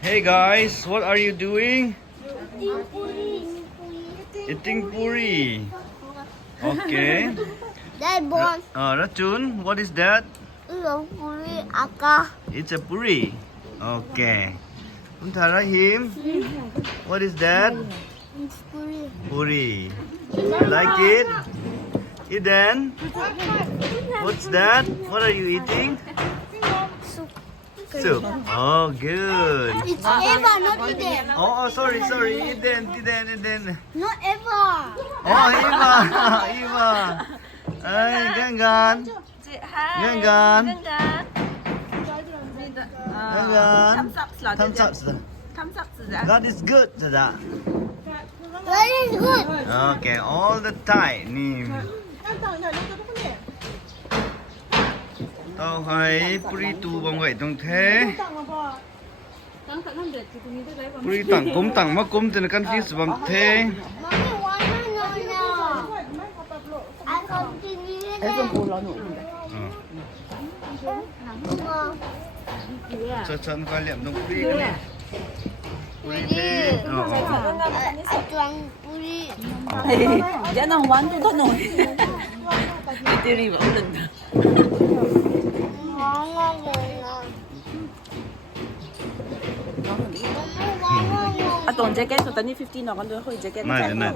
Hey guys, what are you doing? Eating puri. Okay. Dad, born. Racun, what is that? Puri aka. It's a puri. Okay. Rahim, what is that? It's puri. Puri. You like it? Eden, what's that? What are you eating? Soup. Soup. Oh, good. It's Eva, not Eden. Oh, sorry. Eden. Not Eva. Oh, Eva. Eva. Ay, gangan. Gangan. Gangan. Thumbs up. That is good, Sada. That is good. Okay, all the time. Ni. Tao hay puri tu bằng vậy trong thế. Puri tặng mà cúng thì là căn fish bằng thế. Mommy, one no. I continue. Em không lo nổi. Chân coi liệm trong puri cái này. Puri thế. I tuang puri. Dạ nó quán có nổi. Đi đi vào lần. À, tuần jacket, tuần ní 15 nó còn đôi hơi jacket. Này.